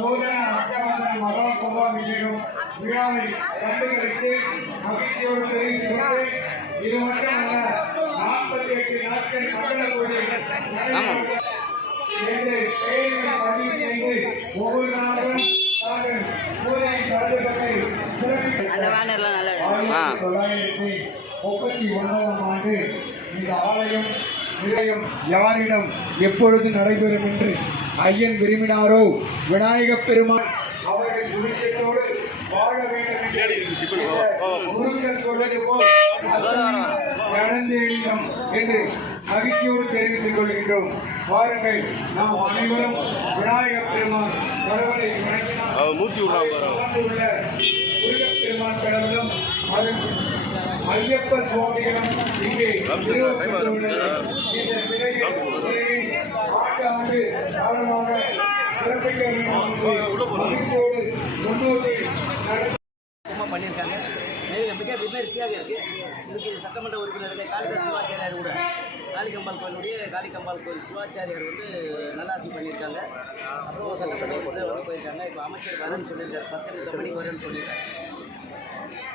நூதன அட்டவாத மகா கும்பாபிஷேகம் விழாவை கண்டுகளித்து மகிழ்ச்சியோடு தெரிவித்துள்ளது. இது மட்டுமல்ல, 48 நாட்கள் மங்கள பூஜை என்று பெயர்களை பதிவு செய்து ஒவ்வொரு நாளும் தாங்கள் பூஜை கலந்து கொண்டு 1939ஆம் ஆண்டு இந்த ஆலயம் நிலையம் யாரிடம் எப்பொழுது நடைபெறும் என்று ஐயன் விரும்பினாரோ விநாயகப் பெருமான் அவர்கள் சுபிட்சத்தோடு வாழ வேண்டும் என்று முருகன் சொல்வது போல் நடந்தேறினோம் என்று மகிழ்ச்சியோடு தெரிவித்துக் கொள்கின்றோம். வாருங்கள், நாம் அனைவரும் விநாயகப் பெருமான் கடவுளை வணங்கினார். உள்ள முருகப் பெருமான் கடவுளும் அதன் ஐயப்ப சுவாமிகளும் இங்கே நிறுவப்பட்டுள்ளனர். இந்த சிலையை ஆண்டு ஆண்டு காலமாக சிறப்பிக்க மகிழ்ச்சியோடு முன்னோக்கி பண்ணியிருக்காங்க. மிக விமரிசையாக இருக்குது. இதுக்கு சட்டமன்ற உறுப்பினர்கள் காளிதாஸ் சிவாச்சாரியார் கூட காளிகம்பாள் கோயிலுடைய காளிகம்பாள் கோயில் சிவாச்சாரியார் வந்து நல்லாசி பண்ணியிருக்காங்க. அப்புறம் சட்டமன்ற உறுப்பினர் வந்து போயிருக்காங்க. இப்போ அமைச்சர் வரேன்னு சொல்லியிருக்காரு, 10 மணிக்கு வரேன்னு சொல்லியிருக்காரு.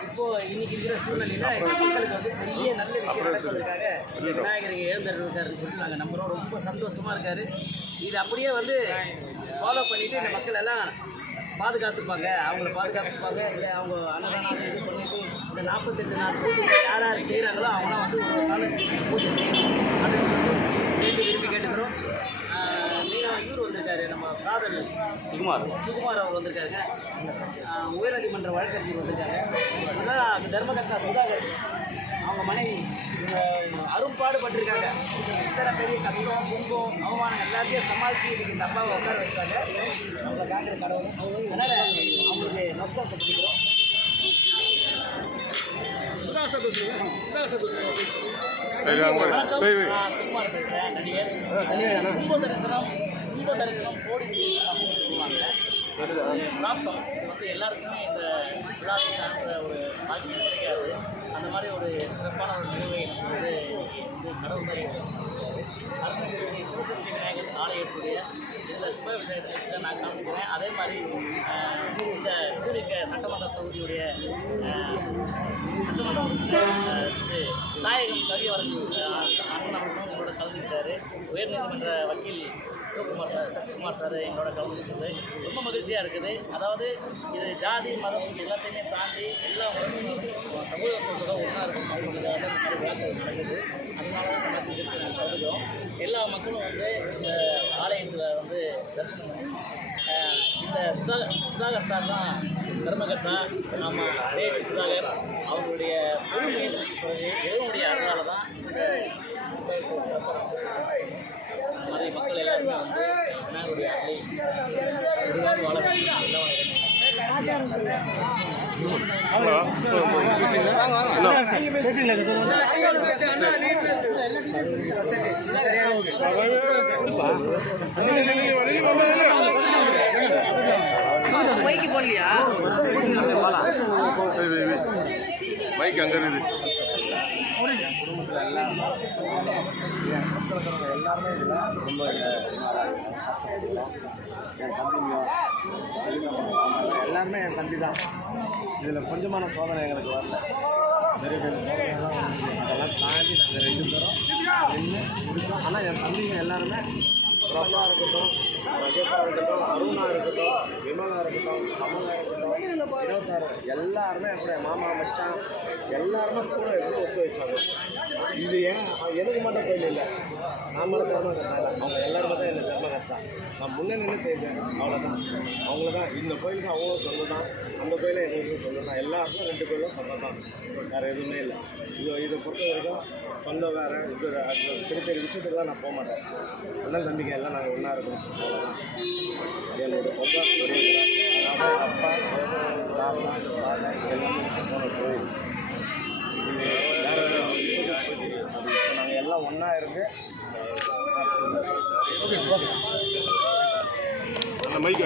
இப்போது இன்றைக்கி இருக்கிற சூழ்நிலையில் மக்களுக்கு வந்து பெரிய நல்ல விஷயம் நடக்கிறதுக்காக விநாயகர் எழுந்திருக்காருன்னு சொல்லிட்டு நாங்கள் நம்புகிறோம். ரொம்ப சந்தோஷமாக இருக்கார். இது அப்படியே வந்து ஃபாலோ பண்ணிவிட்டு இந்த மக்கள் எல்லாம் பாதுகாத்துப்பாங்க, அவங்கள பாதுகாத்துப்பாங்க. இல்லை அவங்க அன்னதானம் இது பண்ணிட்டு இந்த 48 நாள் பூஜை யார் யார் செய்கிறாங்களோ அவங்களாம் வந்து ஒரு நாள் பூஜை செய்யணும் அப்படின்னு சொல்லி விரும்பி கேட்டுக்கிறோம். மெயினாக இவர் வந்திருக்காரு, நம்ம காதல் சுகுமார் அவர் வந்திருக்காருங்க. உயர்நீதிமன்ற வழக்கறிஞர் வந்திருக்காரு. அதனால் தர்மகர்த்தா சுதாகர் அவங்க மனைவி அரும்பாடுபட்டிருக்காங்க. இத்தனை பெரிய கஷ்டம், துன்பம், அவமானம் எல்லாத்தையும் சமாளித்து இதுக்கு இந்த அப்பாவை உட்கார வச்சாங்க. அவங்கள காக்கிற கடவுள். அதனால் அவங்களுக்கு நமஸ்காரப்பட்டிருக்கிறோம். சுகுமார் பேசுகிறேன், நடிகர். கும்ப தரிசனம் கோடி சொல்லுவாங்க. பிராப்தம் இது வந்து எல்லாருக்குமே இந்த விழாவை காண்கிற ஒரு பாக்கியம் கிடைக்காது. அந்த மாதிரி ஒரு சிறப்பான ஒரு நிகழ்வை வந்து கடவுள் மாதிரி அருள்மிகு சிவசக்தி விநாயகர் ஆலயத்துடைய இந்த சுப விஷயத்தை வச்சு தான் நான் காமிக்கிறேன். அதே மாதிரி இந்த பூரிக்க சட்டமன்ற தொகுதியுடைய சட்டமன்ற உறுப்பினர் நாயகம் கவியவர்கள் அண்ணன் அவர்களும் எங்களோட கலந்துக்கிட்டாரு. உயர்நீதிமன்ற வக்கீல் சிவகுமார் சார், சசிகுமார் சார் எங்களோட கலந்துருக்குது. ரொம்ப மகிழ்ச்சியாக இருக்குது. அதாவது இது ஜாதி மதம் எல்லாத்தையுமே தாண்டி எல்லா சமூகத்தோட ஒன்றா இருக்கும் அவங்களுக்காக இந்த மாதிரி விழாக்கள் நடக்குது. அதனால தான் நம்ம நிகழ்ச்சி நாங்கள் கலந்துக்கிறோம். எல்லா மக்களும் வந்து இந்த ஆலயத்தில் வந்து தரிசனம் பண்ணி இந்த சுதாகர் சார் தான் தர்மகர்த்தா, நம்ம தேவி சுதாகர் அவங்களுடைய முழு முயற்சிக்கு பிறகு இறைவனுடைய அருளால தான் இந்த சிறப்பாக மாதிரி மக்கள் எல்லாருமே வந்து விநாயகருடைய அருளை வாழ மைக்கு போடலையா? மைக் அங்கே இருக்குது. எல்லாருமே இதில் ரொம்ப என் தம்பிங்க எல்லாருமே என் தம்பி தான். இதில் கொஞ்சமான சோதனை எங்களுக்கு வரல. பெரிய பெரிய சோதனைலாம் அதெல்லாம் தாண்டி நாங்கள் 2 பேரும் நின்று முடித்தோம். ஆனால் என் தம்பிங்க எல்லாருமே பிரபா இருக்கட்டும், ரஜேஷா இருக்கட்டும், அருணா இருக்கட்டும், விமலா இருக்கட்டும், கமலா இருக்கட்டும், 26 எல்லாருமே என்னுடைய மாமா மச்சான் எல்லாருமே கூட இருந்து ஒத்து வச்சாங்க. இது எனக்கு மட்டும் கோயில் இல்லை, நான் மட்டும் தர்ம கட்டாங்க. அவங்க எல்லாருமே தான் எனக்கு தர்ம கட்டா. நான் முன்னே நின்று செய்தேன், அவ்வளோதான். அவங்கள தான் இந்த கோயிலுக்கு அவங்களும் சொந்தம் தான், அந்த கோயிலும் எங்களுக்கும் சொந்தம் தான். எல்லாருக்கும் 2 கோயிலும் சொந்தம் தான், வேறு எதுவுமே இல்லை. இதை பொறுத்த வரைக்கும் சொந்தம் வேறு. இது பெரிய பெரிய விஷயத்துக்கு தான் நான் போக மாட்டேன். அண்ணன் தம்பிங்க எல்லாம் நாங்கள் ஒன்றா இருக்கணும், அவ்வளோதான். என்னோட சொந்த அதாவது அப்பா தாத்தா பாதை எல்லாமே போன கோயில். வேறு வேறு விஷயத்துக்கு போச்சு. அது இப்போ நாங்கள் எல்லாம் ஒன்றா இருந்து மைக்